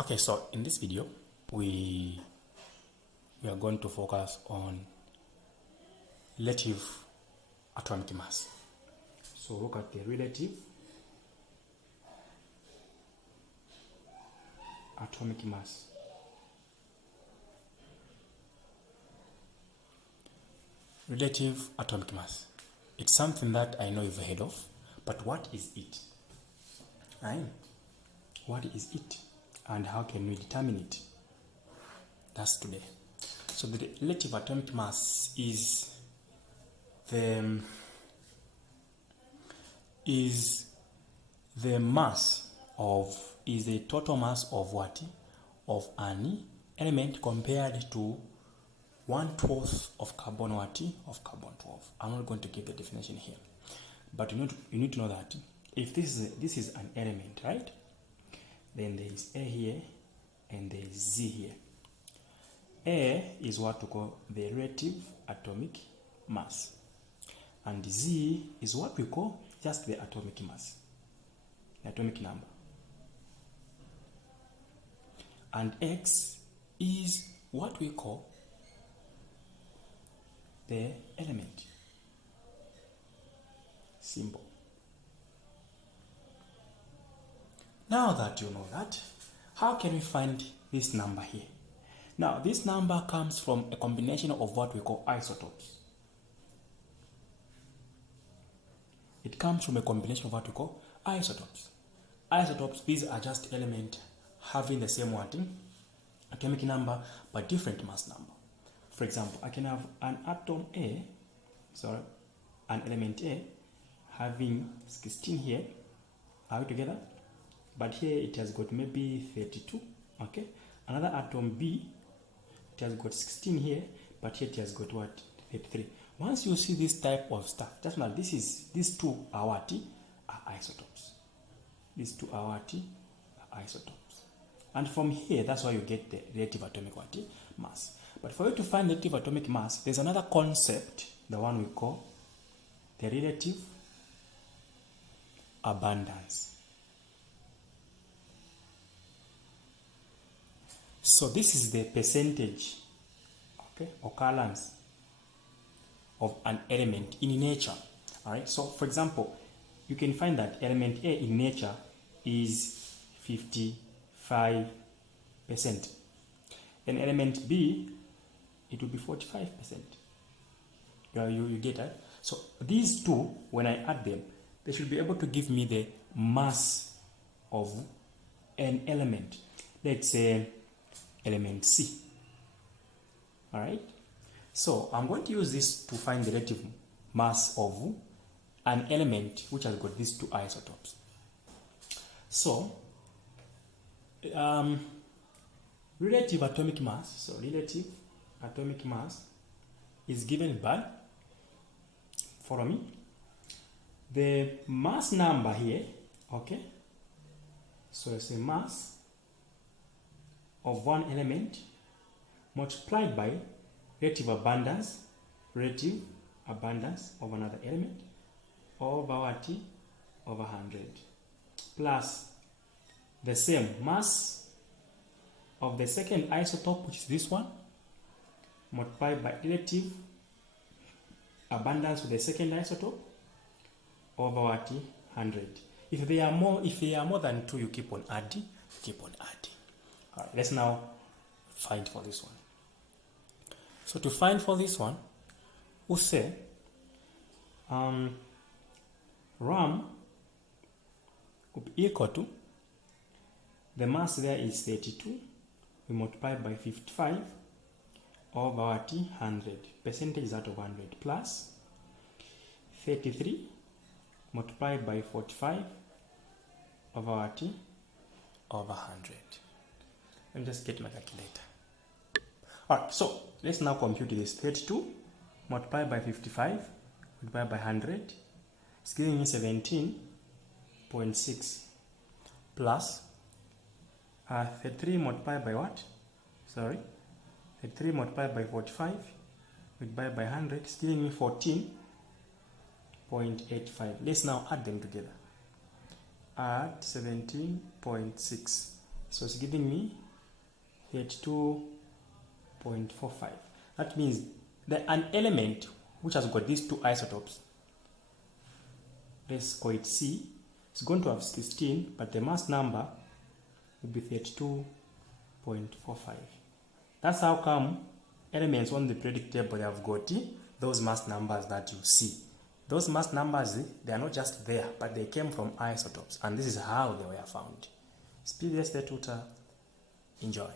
Okay, so in this video, we are going to focus on relative atomic mass. So look at the relative atomic mass. Relative atomic mass. It's something that I know you've heard of, but what is it? Right? What is it? And how can we determine it? That's today. So the relative atomic mass is the total mass of what? Of an element compared to 1/12 of carbon what? Of carbon 12. I'm not going to give the definition here, but you need to know that if this is an element, right? Then there is A here and there is Z here. A is what we call the relative atomic mass, and Z is what we call just the atomic mass, the atomic number, and X is what we call the element symbol. Now that you know that, how can we find this number here? Now, this number comes from a combination of what we call isotopes. It comes from a combination of what we call isotopes. Isotopes, these are just elements having the same atomic number but different mass number. For example, I can have an element A having 16 here. Are we together? But here it has got maybe 32. Okay. Another atom B, it has got 16 here, but here it has got what? 33. Once you see this type of stuff, just know these two are what? Are isotopes. These two are what? Are isotopes. And from here, that's why you get the relative atomic mass. But for you to find relative atomic mass, there's another concept, the one we call the relative abundance. So this is the percentage, occurrence of an element in nature. All right. So for example, you can find that element A in nature is 55%. And element B, it will be 45%. You get that? So these two, when I add them, they should be able to give me the mass of an element. Let's say element C. All right. So I'm going to use this to find the relative mass of an element which has got these two isotopes. So relative atomic mass. So relative atomic mass is given by, follow me, the mass number here. Okay. So it's a mass of one element multiplied by relative abundance of another element over what? Over 100, plus the same mass of the second isotope, which is this one, multiplied by relative abundance of the second isotope over what? 100. If they are more than 2, you keep on adding. All right, let's now find for this one. So to find for this one, we'll say RAM will be equal to, the mass there is 32, we multiply by 55 over 100, percentage out of 100, plus 33 multiplied by 45 over 100. Let me just get my calculator. Alright, so let's now compute this. 32 multiplied by 55 multiplied by 100 is giving me 17.6, plus 33 multiplied by what? 33 multiplied by 45 multiplied by 100 is giving me 14.85. Let's now add them together. Add 17.6 So it's giving me 32.45. That means that an element which has got these two isotopes, let's call it C, is going to have 16, but the mass number will be 32.45. That's how come elements on the periodic table, they have got those mass numbers that you see. Those mass numbers, they are not just there, but they came from isotopes, and this is how they were found. It's PBS the tutor. Enjoy.